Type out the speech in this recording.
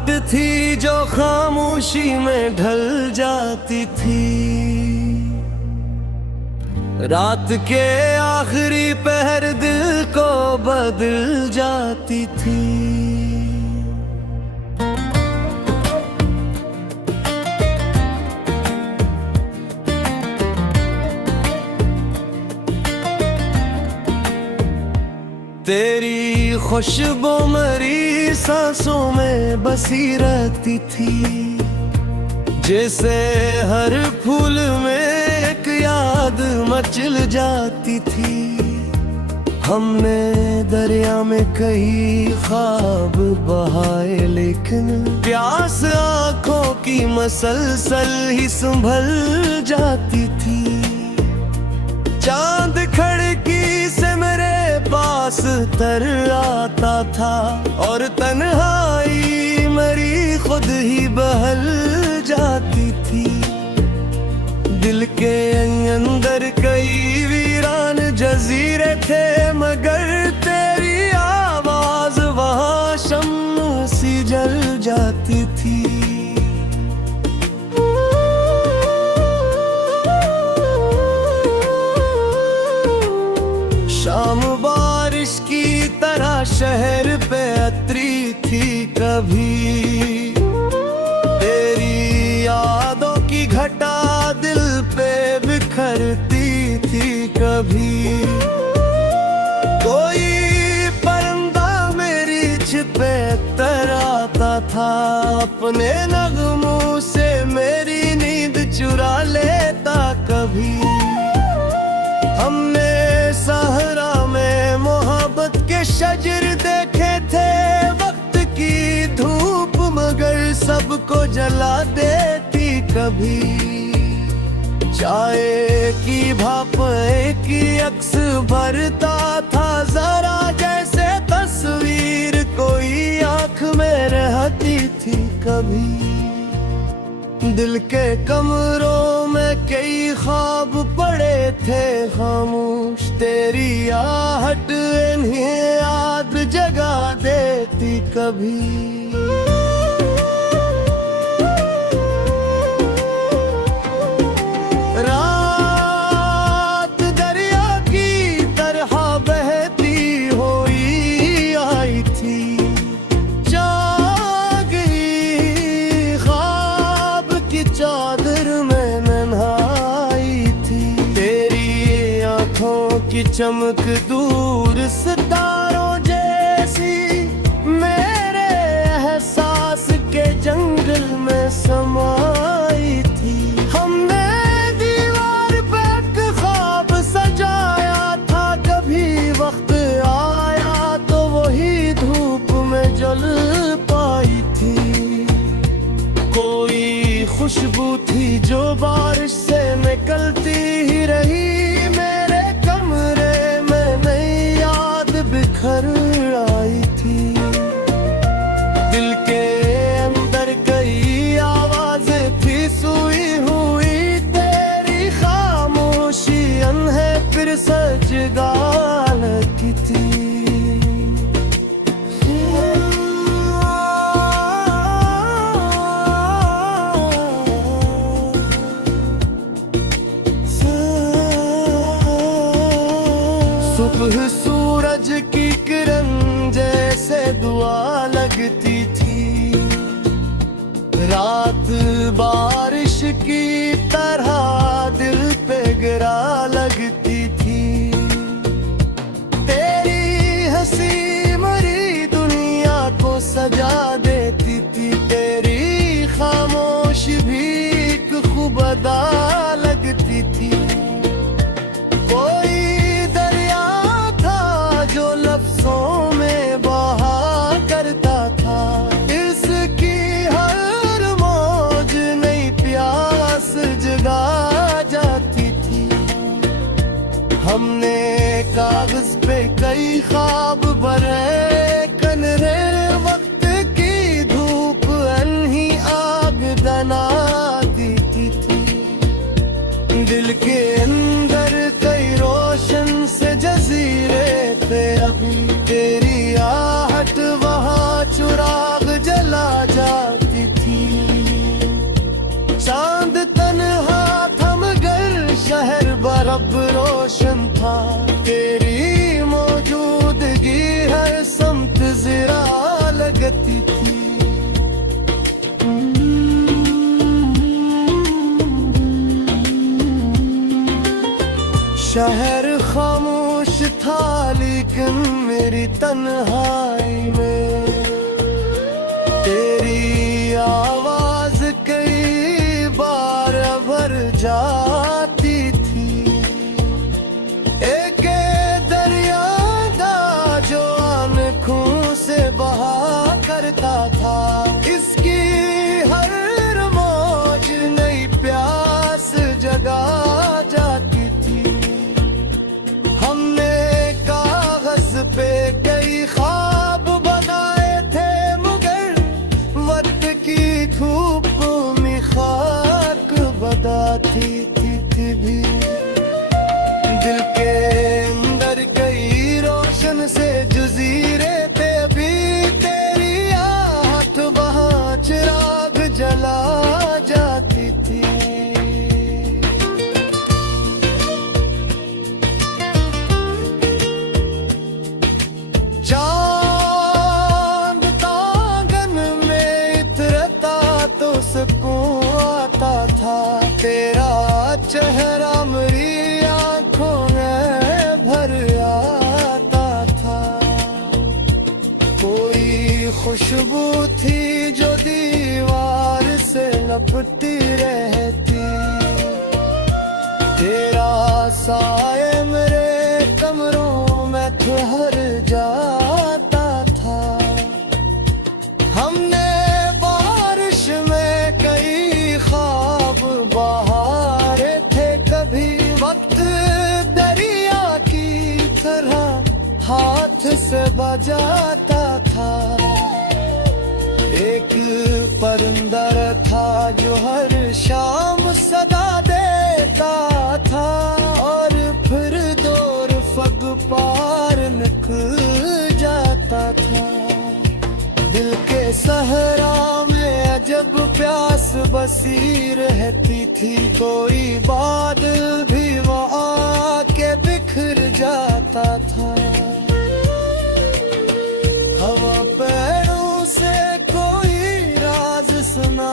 आहट थी जो खामोशी में ढल जाती थी। रात के आखिरी पहर दिल को बदल जाती थी। तेरी खुशबू मेरी सांसों में बसी रहती थी, जैसे हर फूल में एक याद मचल जाती थी। हमने दरिया में कई ख्वाब बहाए, लेकिन प्यास आंखों की मसलसल ही संभल जाती थी। चांद खिड़की से मेरे पास तर आता था, और तन्हाई मेरी खुद ही बहल जाती थी। दिल के अंदर कई वीरान जजीरे थे, मगर तेरी आवाज वहाँ शम्म सी जल जाती थी। शाम बारिश की तरह शहर पे अतरी थी कभी, तेरी यादों की घटा दिल पे बिखरती थी कभी। कोई परिंदा मेरी छिपे तराता था, अपने नगमों से मेरी नींद चुरा लेता कभी। हमने सहरा में मोहब्बत के शजर देखे थे, वक्त की धूप मगर सबको जला देती कभी। चाय की भाप की अक्स भरता था जरा, जैसे तस्वीर कोई आंख में रहती थी कभी। दिल के कमरों में कई ख्वाब पड़े थे खामोश, तेरी आहट इन्हें याद जगा देती कभी। रात दरिया की तरह बहती हुई आई थी, चादर में नहाई थी। तेरी आंखों की चमक दूर सितारों जैसी मेरे एहसास के जंगल में समाई थी। हमने दीवार पे एक ख्वाब सजाया था, कभी वक्त आया तो वही धूप में जल पाई थी। कोई खुशबू थी जो बारिश से निकलती ही रही, मेरे कमरे में नई याद बिखर आई थी। दिल के अंदर कई आवाजें थी सोई हुई, तेरी खामोशी अनहे फिर सज गाती थी। सुबह सूरज की किरण जैसे दुआ लगती थी, रात बारिश की तरह दिल पे गिरा लगती थी। तेरी हंसी मरी दुनिया को सजा देती थी, तेरी खामोश भी एक खूब अदा लगती थी। कोई लफ्ज़ों में बहा करता था, इसकी हर मौज नई प्यास जगा जाती थी। हमने कागज पे कई ख्वाब भरे, कनरे वक्त की धूप अनही आग दना देती थी। दिल के अंदर कई रोशन से जजीरे थे, अभी तेरी आहट वहाँ चुराग जला जा शहर खामोश था लेकिन मेरी तन्हाई में तेरी आवाज कई बार भर जाती थी। एक दरिया दा जो आंखों से बहा करता था, इसकी हर मौज नई प्यास जगा जाती थी। हमने कागज पे कई ख्वाब बनाए थे मगर वक्त की धूप में खाक बदाती थी भी। दिल के अंदर कई रोशन से जजीरे थे, अभी तेरी आहट वहाँ चिराग जला जाती थी। चांद तांगन में इतरता तो सुकून आता था, तेरा चेहरा मेरी आंखों में भर आता था। कोई खुशबू थी जो दीवार से लपटी रहती, तेरा साए मेरे कमरों में ठहर जाता था। हमने बारिश में कई ख्वाब बहारे थे, कभी वक्त दरिया की तरह हाथ से बजाता था। एक परिंदा था जो हर शाम सदा देता था, और फिर दूर फग पार निकल जाता था। दिल के सहरा में अजब प्यास बसी रहती थी, कोई बादल भी वहाँ के बिखर जाता था। हवा पैरों से कोई राज सुना